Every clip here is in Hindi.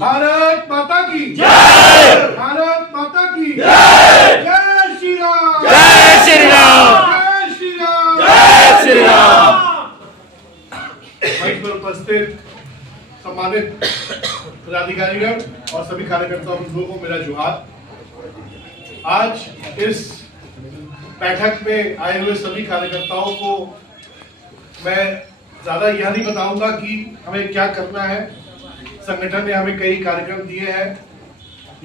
भारत माता की जय, भारत माता की जय, जय श्री राम, जय श्री राम, जय श्री राम, जय श्री राम। मंच पर उपस्थित सम्मानित पदाधिकारीगण और सभी कार्यकर्ताओं को मेरा जोहार। आज इस बैठक में आए हुए सभी कार्यकर्ताओं को मैं ज्यादा यह नहीं बताऊंगा कि हमें क्या करना है। संगठन ने हमें कई कार्यक्रम दिए हैं,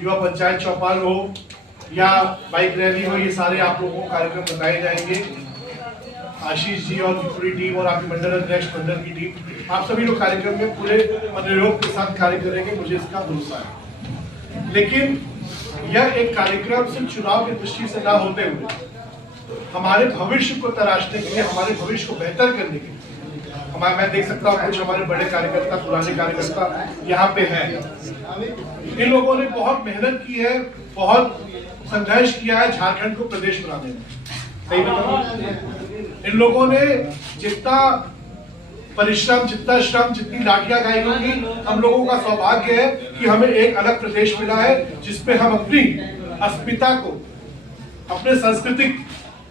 युवा पंचायत चौपाल हो या बाइक रैली हो, ये सारे आप लोगों को कार्यक्रम बताए जाएंगे। आशीष जी और पूरी टीम और आपकी मंडल अध्यक्ष मंडल की टीम, आप सभी लोग कार्यक्रम में पूरे मनोयोग के साथ कार्य करेंगे, मुझे इसका भरोसा है। लेकिन यह एक कार्यक्रम सिर्फ चुनाव की दृष्टि से ना होते हुए हमारे भविष्य को तराशने के लिए, हमारे भविष्य को बेहतर करने के लिए, मैं देख सकता हूँ कुछ हमारे बड़े कार्यकर्ता, पुराने कार्यकर्ता यहाँ पे हैं। इन लोगों ने बहुत मेहनत की है, बहुत संघर्ष किया है झारखंड को प्रदेश बनाने में। सही बताऊं, इन लोगों ने जितना परिश्रम, जितना श्रम, जितनी लाठियां गाई होंगी, हम लोगों का सौभाग्य है कि हमें एक अलग प्रदेश मिला है जिसपे हम अपनी अस्मिता को, अपने सांस्कृतिक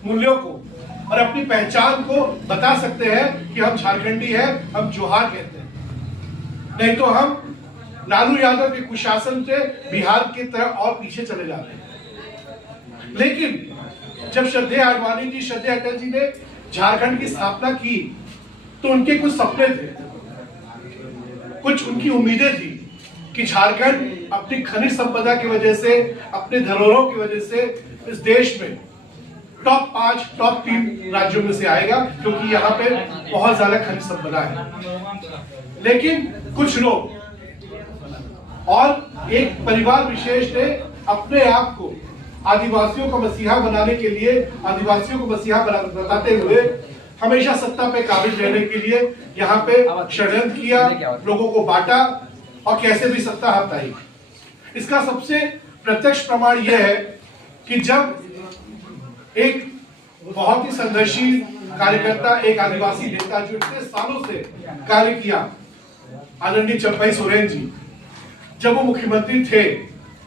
मूल्यों को और अपनी पहचान को बता सकते हैं कि हम झारखंडी हैं, हम जोहार कहते हैं। नहीं तो हम लालू यादव के कुशासन से बिहार की तरफ और पीछे चले जा रहे हैं। लेकिन जब श्रद्धेय आडवाणी जी, श्रद्धेय अटल जी ने झारखंड की स्थापना की तो उनके कुछ सपने थे, कुछ उनकी उम्मीदें थी कि झारखंड अपनी खनिज संपदा की वजह से, अपने धरोहरों की वजह से इस देश में टॉप 5, टॉप 3 राज्यों में से आएगा, क्योंकि यहाँ पे बहुत ज्यादा खनिज संपदा है। लेकिन कुछ लोग और एक परिवार विशेष ने अपने आप को आदिवासियों का मसीहा बनाने के लिए, आदिवासियों को मसीहा बताते हुए हमेशा सत्ता पे काबिज रहने के लिए यहाँ पे षड्यंत्र किया, लोगों को बांटा और कैसे भी सत्ता हटाई। इसका सबसे प्रत्यक्ष प्रमाण यह है कि जब एक बहुत ही संघर्षशील कार्यकर्ता, एक आदिवासी नेता जो इतने सालों से कार्य किया, आदरणीय चंपई सोरेन जी, जब वो मुख्यमंत्री थे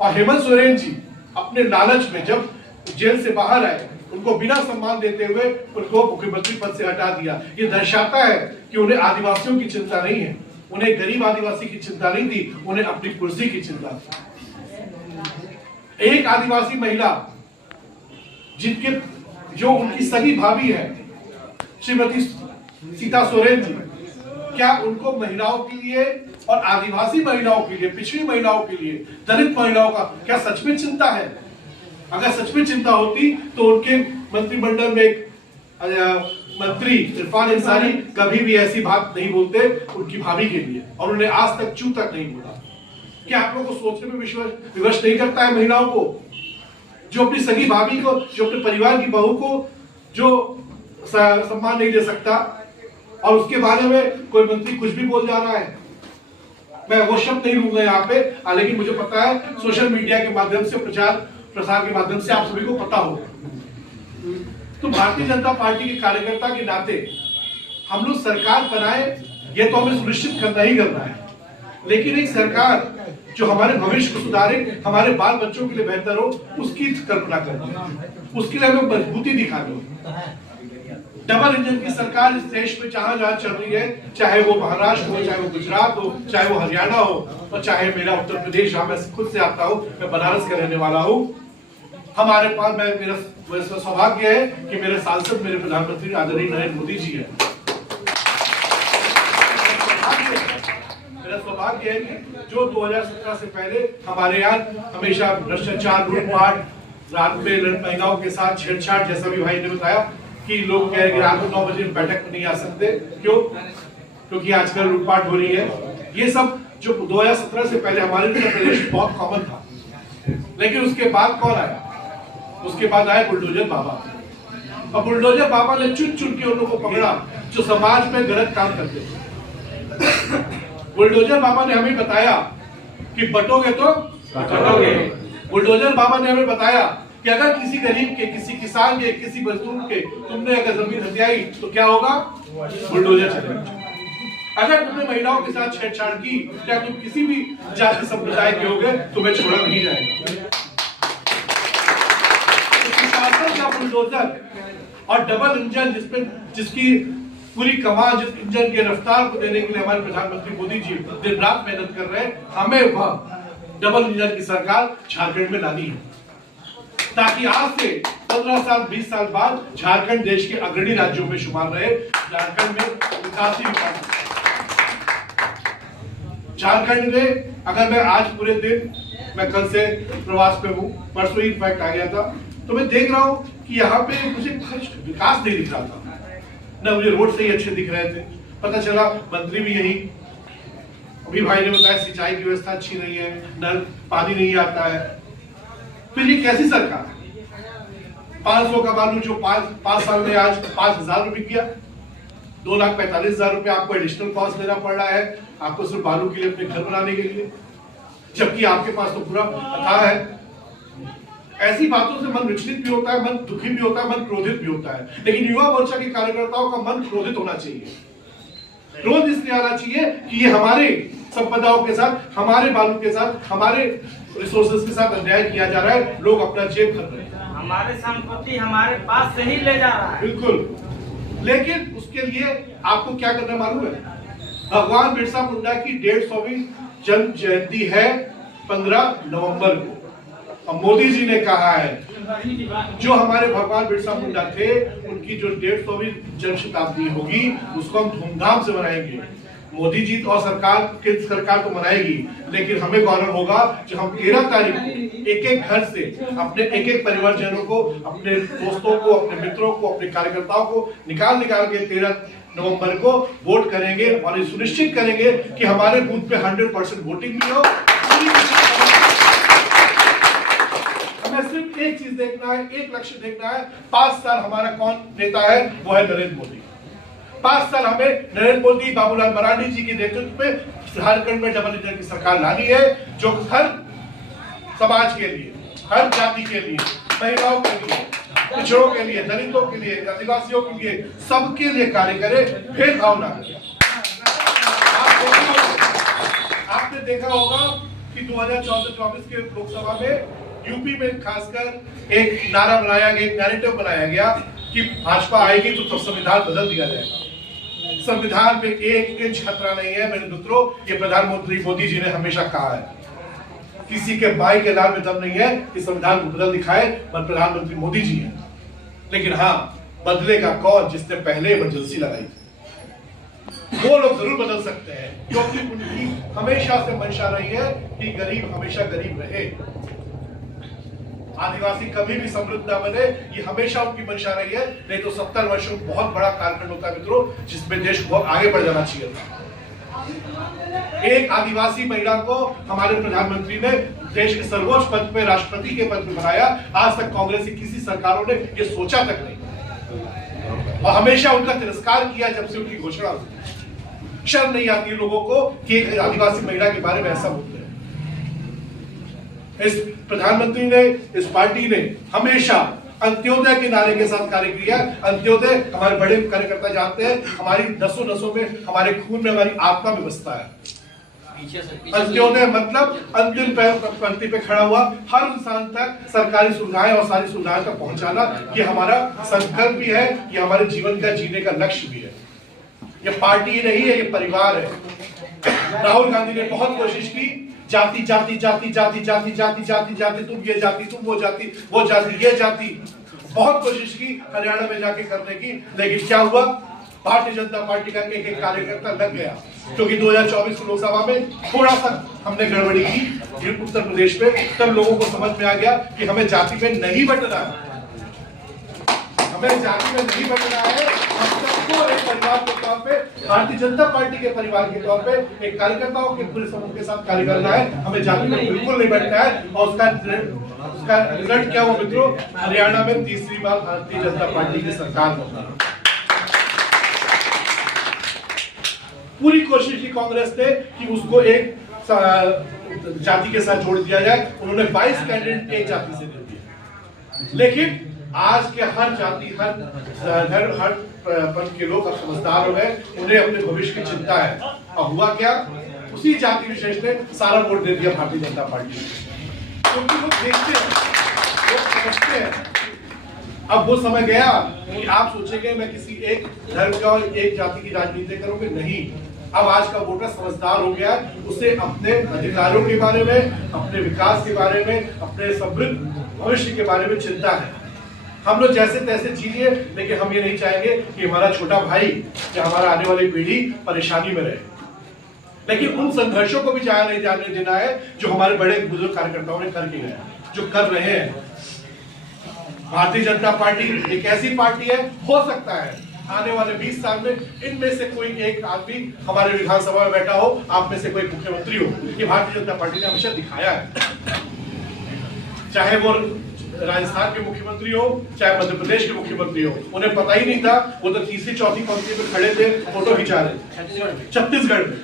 और हेमंत सोरेन जी अपने लालच में जब जेल से बाहर आए, उनको बिना सम्मान देते हुए उनको मुख्यमंत्री पद से हटा दिया। ये दर्शाता है कि उन्हें आदिवासियों की चिंता नहीं है, उन्हें गरीब आदिवासी की चिंता नहीं थी, उन्हें अपनी कुर्सी की चिंता थी। एक आदिवासी महिला जिनके जो उनकी सगी भाभी है श्रीमती सीता सोरेन जी, क्या उनको महिलाओं के लिए और आदिवासी महिलाओं के लिए, पिछड़ी महिलाओं के लिए, दलित महिलाओं का क्या सच में चिंता है? अगर सच में चिंता होती तो उनके मंत्रिमंडल में एक मंत्री इरफान अंसारी कभी भी ऐसी बात नहीं बोलते उनकी भाभी के लिए, और उन्हें आज तक चू तक नहीं बोला। क्या आप लोगों को सोचने में विवश नहीं करता है महिलाओं को, जो अपनी सगी भाभी को, जो अपने परिवार की बहू को जो सम्मान नहीं दे सकता और उसके बारे में कोई मंत्री कुछ भी बोल जा रहा है? मैं वो शब्द नहीं लूंगा यहाँ पे, लेकिन मुझे पता है सोशल मीडिया के माध्यम से, प्रचार प्रसार के माध्यम से आप सभी को पता होगा। तो भारतीय जनता पार्टी के कार्यकर्ता के नाते हम लोग सरकार बनाए, ये तो हमें सुनिश्चित करना ही करना है, लेकिन एक सरकार जो हमारे भविष्य को सुधारे, हमारे बाल बच्चों के लिए बेहतर हो, उसकी कल्पना करनी, उसके लिए हमें मजबूती दिखानी। डबल इंजन की सरकार इस देश में जहां चल रही है, चाहे वो महाराष्ट्र हो, चाहे वो गुजरात हो, चाहे वो हरियाणा हो, और चाहे मेरा उत्तर प्रदेश, जहां मैं खुद से आता हूं, मैं बनारस का रहने वाला हूं। हमारे पास मेरा सौभाग्य है कि मेरे सांसद, मेरे प्रधानमंत्री आदरणीय नरेंद्र मोदी जी है। मेरा सौभाग्य है कि जो 2017 से पहले हमारे यहाँ हमेशा भ्रष्टाचार, लूटपाट, रात में महिलाओं के साथ छेड़छाड़, जैसा भी भाई ने बताया कि लोग कह रहे कि रात को 9 बजे बैठक में नहीं आ सकते, क्यों? क्योंकि आजकल लूटपाट हो रही है। ये सब जो 2017 से पहले हमारे उत्तर प्रदेश में बहुत कॉमन था, लेकिन उसके बाद कौन आया? उसके बाद आए बुलडोजर बाबा, और बुलडोजर बाबा ने चुन चुन के उन लोगों को पकड़ा जो समाज में गलत काम करते थे। बुलडोजर बाबा ने हमें बताया कि बटोगे तो बटोगे। बुलडोजर बाबा ने हमें बताया कि अगर किसी गरीब के, किसी किसान के, किसी मजदूर के तुमने अगर जमीन हथियाई तो क्या होगा? बुलडोजर चलेगा। अगर तुमने महिलाओं के साथ छेड़छाड़ की, क्या तुम किसी भी जाति संप्रदाय के होगे, तुम्हें छोड़ा नहीं जाएगा। का बुलडोजर और डबल इंजन जिसकी पूरी कमान, जिस इंजन के रफ्तार को देने के लिए हमारे प्रधानमंत्री मोदी जी दिन रात मेहनत कर रहे हैं, हमें वह डबल इंजन की सरकार झारखंड में लानी है, ताकि आज से 15 साल 20 साल बाद झारखंड देश के अग्रणी राज्यों में शुमार रहे। झारखंड में विकास ही विकास। झारखंड में अगर मैं आज पूरे दिन, मैं कल से प्रवास पे हूँ, परसों ही इनफैक्ट आ गया था, तो मैं देख रहा हूँ कि यहाँ पे मुझे विकास नहीं दिख रहा था ना, मुझे रोड से ही अच्छे दिख रहे थे। पता चला मंत्री भी यही, अभी भाई ने बताया सिंचाई की व्यवस्था अच्छी नहीं है, नल पानी नहीं आता है। फिर ये कैसी सरकार है? 500 का बालू जो 5 साल में आज 5,000 रुपए किया, 2,45,000 रुपए आपको एडिशनल कॉस्ट देना पड़ रहा है आपको सिर्फ बालू के लिए, अपने घर बनाने के लिए, जबकि आपके पास तो पूरा अथाह है। ऐसी बातों से मन विचलित भी होता है, मन दुखी भी होता है, मन क्रोधित भी होता है। लेकिन युवा मोर्चा के कार्यकर्ताओं का मन क्रोधित होना चाहिए, क्रोध इसलिए आना चाहिए कि ये हमारे संपदाओं के साथ, हमारे बालू के साथ, हमारे रिसोर्सेज के साथ अन्याय किया जा रहा है। लोग अपना जेब भर रहे हैं, हमारे संपत्ति हमारे पास से ही ले जा रहा है। बिल्कुल। लेकिन उसके लिए आपको क्या करना मालूम है? भगवान बिरसा मुंडा की 150वीं जन्म जयंती है 15 नवंबर को। और मोदी जी ने कहा है जो हमारे भगवान बिरसा मुंडा थे उनकी जो 150वीं जन्म शताब्दी होगी उसको हम धूमधाम से मनाएंगे। मोदी जी और सरकार तो मनाएगी, लेकिन हमें गौरव होगा जब हम 13 तारीख को एक घर से अपने एक परिवारजनों को, अपने दोस्तों को, अपने मित्रों को, अपने कार्यकर्ताओं को निकाल के 13 नवंबर को वोट करेंगे और ये सुनिश्चित करेंगे कि हमारे बूथ पे 100% वोटिंग भी हो। हमें सिर्फ एक चीज देखना है, एक लक्ष्य देखना है, 5 साल हमारा कौन नेता है, वो है नरेंद्र मोदी। 5 साल हमें नरेंद्र मोदी, बाबूलाल मरांडी जी के नेतृत्व में झारखंड में डबल इंजन की सरकार लानी है, जो हर समाज के लिए, हर जाति के लिए, महिलाओं के लिए, पिछड़ों के लिए, दलितों के लिए, आदिवासियों के लिए, सबके लिए कार्य करे, भेदभाव ना करे। आपने देखा होगा कि 2024 के लोकसभा में यूपी में खासकर एक नारा बनाया गया, एक नैरेटिव बनाया गया कि भाजपा आएगी तो संविधान बदल दिया जाएगा। संविधान पे 1 इंच खतरा नहीं है मेरे मित्रों, ये प्रधानमंत्री मोदी जी ने हमेशा कहा है। किसी के बाई के लाल में दम नहीं है कि संविधान को बदल दिखाए, पर प्रधानमंत्री मोदी जी है। लेकिन हाँ, बदलेगा कौन? जिसने पहले इमरजेंसी लगाई थी। वो लोग जरूर बदल सकते हैं, क्योंकि उनकी हमेशा से मंशा रही है कि गरीब हमेशा गरीब रहे, आदिवासी कभी भी समृद्ध ना बने, ये हमेशा उनकी मंशा रही है। नहीं तो 70 वर्षों में बहुत बड़ा कालखंड होता है मित्रों, जिसमें देश बहुत आगे बढ़ जाना चाहिए था। एक आदिवासी महिला को हमारे प्रधानमंत्री ने देश के सर्वोच्च पद पे, राष्ट्रपति के पद पे बनाया। आज तक कांग्रेस की किसी सरकारों ने ये सोचा तक नहीं, और हमेशा उनका तिरस्कार किया जब से उनकी घोषणा हुई। शर्म नहीं आती लोगों को कि एक आदिवासी महिला के बारे में ऐसा बोलते हैं। इस प्रधानमंत्री ने, इस पार्टी ने हमेशा अंत्योदय के नारे के साथ कार्य किया। अंत्योदय हमारे बड़े कार्यकर्ता जानते हैं, हमारी नसों में, हमारे खून में, हमारी आत्मा में बसता है। अंत्योदय मतलब अंतिम पंक्ति पे खड़ा हुआ हर इंसान तक सरकारी सुविधाएं और सारी सुविधाएं तक पहुंचाना, ये हमारा संकल्प भी है, ये हमारे जीवन का जीने का लक्ष्य भी है। ये पार्टी नहीं है, ये परिवार है। राहुल गांधी ने बहुत कोशिश की, जाति जाति जाति जाति जाति जाति जाति जाति, तुम ये जाति, तुम वो जाति, वो जाति, ये जाति, बहुत कोशिश की हरियाणा में जाके करने की। लेकिन क्या हुआ? भारतीय जनता पार्टी का एक कार्यकर्ता लग गया, क्योंकि 2024 लोकसभा में थोड़ा सा हमने गड़बड़ी की उत्तर प्रदेश में। तब लोगों को समझ में आ गया कि हमें जाति में नहीं बंटना है, हमें जाति में नहीं बंटना है। हम सबको एक परिवार के तौर पे, भारतीय जनता पार्टी के परिवार के तौर पे, एक कार्यकर्ताओं के पूरे समूह के साथ कार्य करना है। हमें जाति में बिल्कुल नहीं बैठना है। और उसका रिजल्ट क्या हुआ मित्रों? हरियाणा में तीसरी बार भारतीय जनता पार्टी की सरकार होगी। पूरी कोशिश की कांग्रेस ने कि उसको एक जाति के साथ जोड़ दिया जाए। उन्होंने 22 कैंडिडेट एक जाति से दे दिए। लेकिन आज के हर जाति, हर धर्म, हर पद के लोग अब समझदार हो गए, उन्हें अपने भविष्य की चिंता है। और हुआ क्या, उसी जाति विशेष ने सारा वोट दे दिया भारतीय जनता पार्टी को, क्योंकि लोग देखते हैं, लोग समझते हैं। अब वो समय गया कि आप सोचेंगे मैं किसी एक धर्म का और एक जाति की राजनीति करूंगी, नहीं। अब आज का वोटर समझदार हो गया, उसे अपने अधिकारों के बारे में, अपने विकास के बारे में, अपने समृद्ध भविष्य के बारे में चिंता है। हम लोग जैसे तैसे जिए, लेकिन हम ये नहीं चाहेंगे कि हमारा छोटा भाई या हमारा आने वाली पीढ़ी परेशानी में रहे। लेकिन उन संघर्षों को भी नहीं जाने देना है जो हमारे बड़े बुजुर्ग कार्यकर्ताओं ने करके गए, जो कर रहे हैं। भारतीय जनता पार्टी एक ऐसी पार्टी है, हो सकता है आने वाले 20 साल में इनमें से कोई एक आदमी हमारे विधानसभा में बैठा हो, आप में से कोई मुख्यमंत्री हो। ये भारतीय जनता पार्टी ने हमेशा दिखाया है, चाहे वो राजस्थान के मुख्यमंत्री हो, चाहे मध्य प्रदेश के मुख्यमंत्री हो। उन्हें पता ही नहीं था, वो तो तीसरी चौथी पंक्ति में खड़े थे, फोटो खिंचा रहे छत्तीसगढ़ में।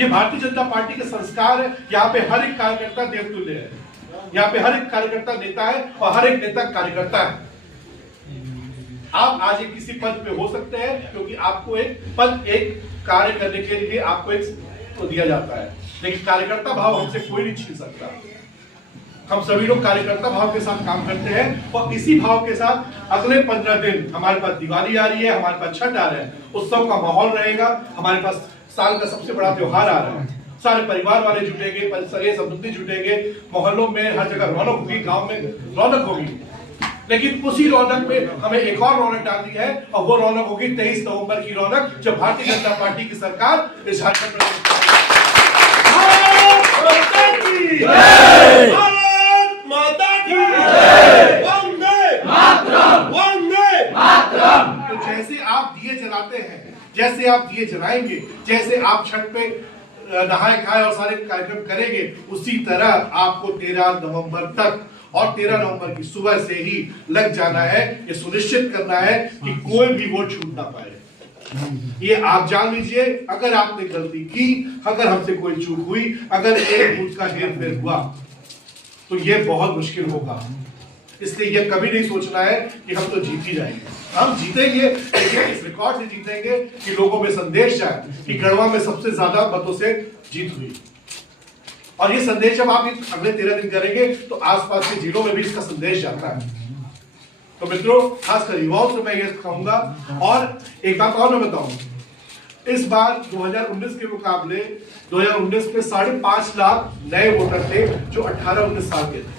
ये भारतीय जनता पार्टी के संस्कार है। यहाँ पे हर एक कार्यकर्ता देवतुल्य है, यहाँ पे हर एक कार्यकर्ता नेता है और हर एक नेता कार्यकर्ता है। आप आज एक किसी पद पे हो सकते हैं क्योंकि आपको एक पद, एक कार्य करने के लिए आपको एक तो दिया जाता है, लेकिन कार्यकर्ता भाव हमसे कोई नहीं छीन सकता। हम सभी लोग कार्यकर्ता भाव के साथ काम करते हैं और इसी भाव के साथ अगले 15 दिन हमारे पास दिवाली आ रही है, हमारे पास छठ आ रहा है, उत्सव का माहौल रहेगा। हमारे पास साल का सबसे बड़ा त्योहार आ रहा है, सारे परिवार वाले जुटेंगे, सगे संबंधी जुटेंगे, मोहल्लों में हर जगह रौनक होगी, गांव में रौनक होगी। लेकिन उसी रौनक में हमें एक और रौनक डालनी है और वो रौनक होगी 23 नवंबर की रौनक, जब भारतीय जनता पार्टी की सरकार इस झारखंड में। तो जैसे आप दिए जलाते हैं, जैसे आप दिए जलाएंगे, जैसे आप छठ पे नहाए खाए और सारे कार्यक्रम करेंगे, उसी तरह आपको 13 नवंबर तक और 13 नवंबर की सुबह से ही लग जाना है। ये सुनिश्चित करना है कि कोई भी वोट छूट ना पाए। ये आप जान लीजिए, अगर आपने गलती की, अगर हमसे कोई चूक हुई, अगर एक बूथ का हेरफेर हुआ तो ये बहुत मुश्किल होगा। इसलिए ये कभी नहीं सोचना है कि हम तो जीत ही जाएंगे। हम जीतेंगे, लेकिन इस रिकॉर्ड से जीतेंगे कि लोगों में संदेश जाए कि गढ़वा में सबसे ज्यादा मतों से जीत हुई। और ये संदेश जब आप अगले 13 दिन करेंगे तो आसपास के जिलों में भी इसका संदेश जाता है। तो मित्रों, खासकर युवाओं से मैं ये कहूंगा। और एक बात और मैं बताऊं, इस बार 2019 के मुकाबले 2019 में 5.5 लाख नए वोटर थे जो 18-19 साल के थे।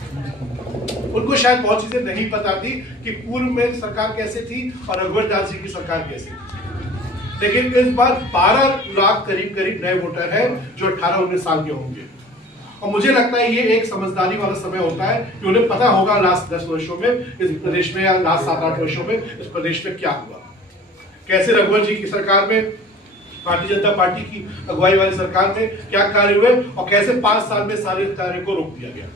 उनको शायद बहुत चीजें नहीं पता थी कि पूर्व में सरकार कैसे थी और रघुवर दास जी की सरकार कैसी थी। लेकिन इस बार 12 लाख करीब नए वोटर हैं जो 18-19 साल के होंगे। और मुझे लगता है ये एक समझदारी वाला समय होता है कि उन्हें पता होगा लास्ट 10 वर्षों में इस प्रदेश में, या लास्ट 7-8 वर्षों में इस प्रदेश में क्या हुआ, कैसे रघुवर जी की सरकार में, भारतीय जनता पार्टी की अगुवाई वाली सरकार में क्या कार्य हुए और कैसे 5 साल में सारे कार्य को रोक दिया गया।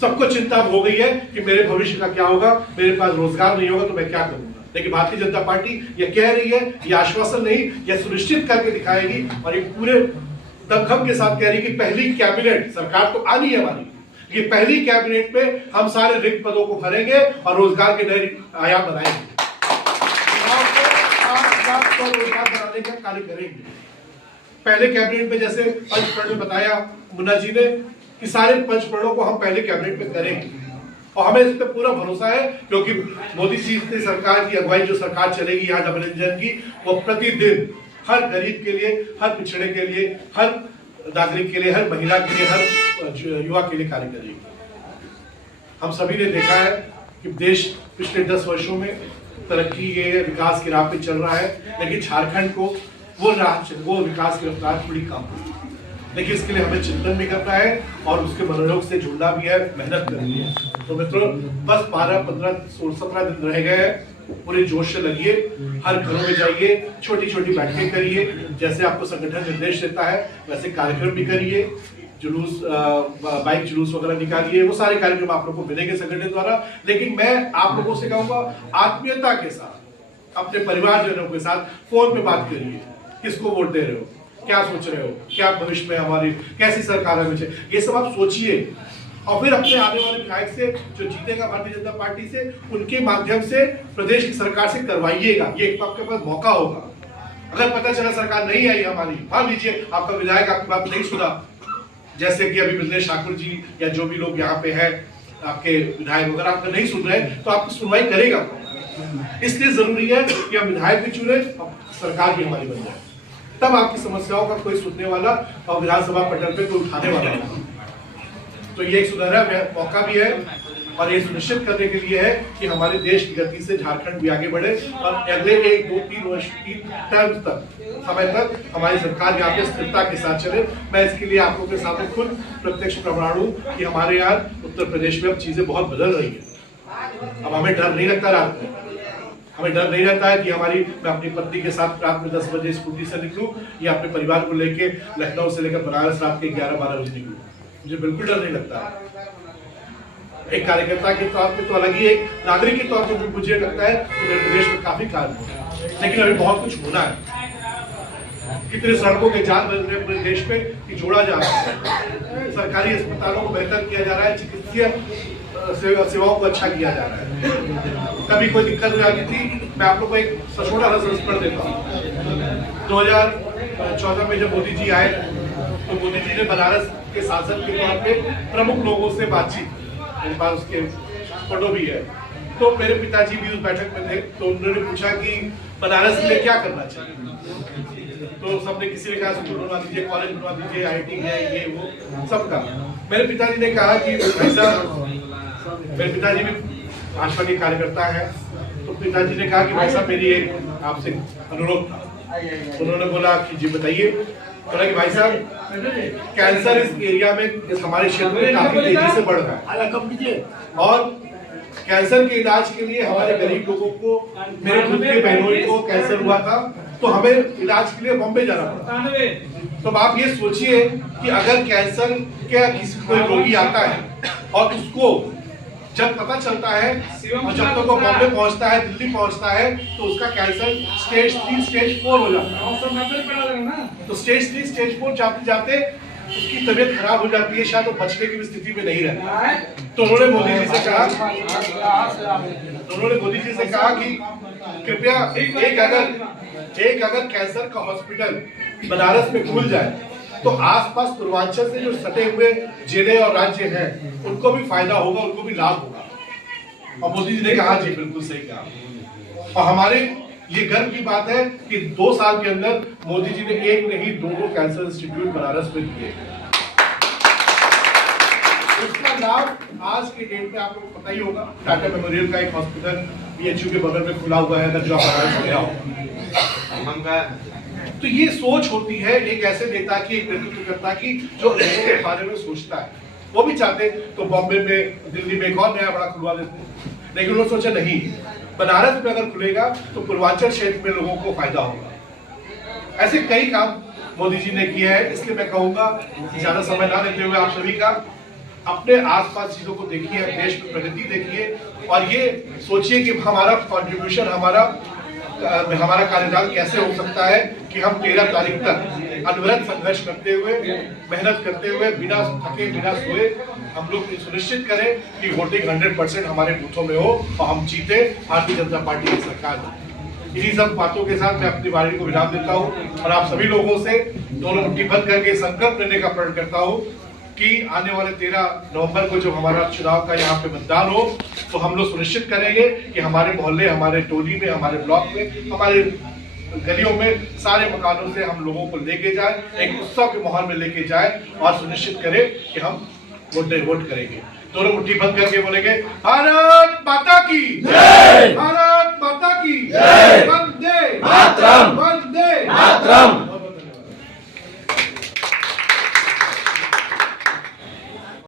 सबको चिंता हो गई है कि मेरे भविष्य का क्या होगा, मेरे पास रोजगार नहीं होगा तो मैं क्या करूंगा। लेकिन भारतीय जनता पार्टी ये कह रही है, ये आश्वासन नहीं, यह सुनिश्चित करके दिखाएगी और एक पूरे दमखम के साथ कह रही है कि पहली कैबिनेट सरकार तो आनी है हमारी, ये पहली कैबिनेट में हम सारे रिक्त पदों को भरेंगे और रोजगार के नए आयाम बनाएंगे, रोजगार बनाने का कार्य करेंगे। पहले कैबिनेट में जैसे पंचप्रण में बताया मुन्ना जी ने कि सारे पंचप्रणों को हम पहले कैबिनेट में करेंगे और हमें इस पर पूरा भरोसा है, क्योंकि मोदी जी की सरकार की अगुवाई जो सरकार चलेगी यहाँ डबल इंजन की, वो प्रतिदिन हर गरीब के लिए, हर पिछड़े के लिए, हर नागरिक के लिए, हर महिला के लिए, हर युवा के लिए कार्य करेगी। हम सभी ने देखा है कि देश पिछले 10 वर्षों में तरक्की के विकास की राह पे चल रहा है, लेकिन झारखंड को वो विकास की रफ्तार थोड़ी कम है। लेकिन इसके लिए हमें चिंतन भी करना है और उसके मनोयोग से जुड़ना भी है, मेहनत करनी है। तो मित्रों, बस 12, 15, 16, 17 दिन रह गए हैं, पूरे जोश से लगिए, हर घरों में जाइए, छोटी छोटी बैठकें करिए, जैसे आपको संगठन निर्देश देता है वैसे कार्यक्रम भी करिए, जुलूस, बाइक जुलूस वगैरह निकालिए, वो सारे कार्यक्रम आप लोगों को मिलेंगे संगठन द्वारा। लेकिन मैं आप लोगों से कहूंगा, आत्मीयता के साथ अपने परिवारजनों के साथ फोन पे बात करिए, किसको वोट दे रहे हो, क्या सोच रहे हो, क्या भविष्य में हमारी कैसी सरकार है, ये सब आप सोचिए और फिर अपने आने वाले विधायक से जो जीतेगा भारतीय जनता पार्टी से, उनके माध्यम से प्रदेश की सरकार से करवाइएगा। ये आपके पास मौका होगा। अगर पता चला सरकार नहीं आई हमारी, मान लीजिए आपका विधायक आपकी बात नहीं सुना, जैसे कि अभी ब्रजेश ठाकुर जी या जो भी लोग यहाँ पे हैं आपके विधायक, अगर आपका नहीं सुन रहे तो आपकी सुनवाई करेगा। इसलिए जरूरी है कि हम विधायक भी चुने और सरकार भी हमारी बन जाए, तब आपकी समस्याओं का कोई सुनने वाला और विधानसभा पटल पे कोई उठाने वाला होगा। तो ये एक सुनहरा मौका भी है और ये सुनिश्चित करने के लिए है कि हमारे देश की गति से झारखंड भी आगे बढ़े और अगले 1, 2, 3 वर्ष की टर्म तक समय तक हमारी सरकार यहाँ पे स्थिरता के साथ चले। मैं इसके लिए आप लोगों के सामने खुद प्रत्यक्ष प्रमाण हूँ कि हमारे यहाँ उत्तर प्रदेश में अब चीजें बहुत बदल रही है। अब हमें डर नहीं लगता रात में, हमें डर नहीं रहता है कि मैं अपनी पत्नी के साथ रात में 10 बजे स्कूटी से निकलूं या अपने परिवार को लेके लखनऊ से लेकर बनारस रात के 11-12 बजे निकलूं। मुझे बिल्कुल डर नहीं लगता है। एक कार्यकर्ता के तौर पे तो अलग ही, एक नागरिक के तौर पे मुझे लगता है कि मेरे प्रदेश में काफी कार्य हो, लेकिन अभी बहुत कुछ होना है। कितने सड़कों के जाल बन रहे पूरे देश में कि जोड़ा जा रहा है, सरकारी अस्पतालों को बेहतर किया जा रहा है, चिकित्सीय सेवाओं को अच्छा किया जा रहा है। कभी कोई दिक्कत नहीं आती थी। मैं आप लोग को एक छोटा सा संस्मरण देता हूँ। 2014 में जब मोदी जी आए तो मोदी जी ने बनारस के शासन के तौर पे प्रमुख लोगों से बातचीत, मेरे पास उसके फोटो भी है। तो मेरे पिताजी भी उस बैठक में थे। तो उन्होंने पूछा कि बनारस के लिए क्या करना चाहिए। तो सबने, किसी ने कहा स्कूल बनवा दीजिए, कॉलेज बनवा दीजिए, IIT है, ये वो सबका। मेरे पिताजी ने कहा कि ऐसा, मेरे पिताजी भी भाजपा के कार्यकर्ता है, तो पिताजी ने कहा कि भाई साहब मेरी एक आपसे अनुरोध था। उन्होंने बोला कि जी बताइए। बोला कि भाई साहब कैंसर इस एरिया में, हमारे क्षेत्र में काफी तेजी से बढ़ रहा है और कैंसर के इलाज के लिए हमारे गरीब लोगों को, मेरे खुद के बहनों को कैंसर हुआ था तो हमें इलाज के लिए बॉम्बे जाना पड़ा। तो आप ये सोचिए कि अगर कैंसर के किसी कोई रोगी आता है और उसको जब पता चलता है और जब तक वो बॉम्बे पहुंचता है, दिल्ली पहुंचता है, तो उसका कैंसर स्टेज 3, स्टेज 4 हो जाता है। तो स्टेज 3, स्टेज 4 जाते जाते उसकी तबीयत खराब हो जाती है, शायद वो बचने की भी स्थिति में नहीं रहता। तो उन्होंने मोदी जी से कहा कि कृपया एक अगर कैंसर का हॉस्पिटल बनारस में खुल जाए तो आसपास पूर्वांचल से जो सटे हुए जिले और राज्य हैं उनको भी फायदा होगा, उनको भी लाभ होगा। और मोदी जी ने कहा जी बिल्कुल सही कहा। और हमारे ये गर्व की बात है कि 2 साल के अंदर मोदी जी ने 1 नहीं 2 कैंसर इंस्टीट्यूट बनारस में दिए। इसका लाभ आज के डेट में आप लोगों को पता ही होगा। टाटा मेमोरियल का एक हॉस्पिटल BHU के बगल में खुला हुआ है, अगर जो बनारस गया हो। तो ये सोच होती है एक ऐसे नेता की, एक नेतृत्वकर्ता की, जो लोगों के बारे में सोचता है। वो भी चाहते तो बॉम्बे में, दिल्ली में एक और नया बड़ा खुलवा देते, लेकिन उन्होंने सोचा नहीं, बनारस में अगर खुलेगा तो पूर्वांचल क्षेत्र में लोगों को फायदा होगा। ऐसे कई काम मोदी जी ने किए हैं। इसलिए मैं कहूंगा ज्यादा समय ना लेते हुए आप सभी का अपने आसपास चीजों को देखिए, देश में प्रगति देखिए और ये सोचिए कि हमारा कॉन्ट्रीब्यूशन, हमारा कार्यकाल कैसे हो सकता है कि हम 13 तारीख तक अनवरत संघर्ष करते हुए, मेहनत करते हुए, बिना थके बिना सोए हम लोग सुनिश्चित करें कि वोटिंग 100% हमारे बूथों में हो और हम जीते भारतीय जनता पार्टी की सरकार। इन्हीं सब बातों के साथ मैं अपनी वाणी को विराम देता हूँ और आप सभी लोगों से दोनों मुट्ठी बंद करके संकल्प लेने का प्रण करता हूँ कि आने वाले 13 नवंबर को जब हमारा चुनाव का यहाँ पे मतदान हो तो हम लोग सुनिश्चित करेंगे कि हमारे मोहल्ले, हमारे टोली में, हमारे ब्लॉक में, हमारे गलियों में, सारे मकानों से हम लोगों को लेके जाए, एक उत्सव के माहौल में लेके जाए और सुनिश्चित करें कि हम वोट करेंगे। दोनों मुट्ठी बंद करके बोलेंगे भारत माता की जय, भारत माता की जय, वंदे मातरम, वंदे मातरम।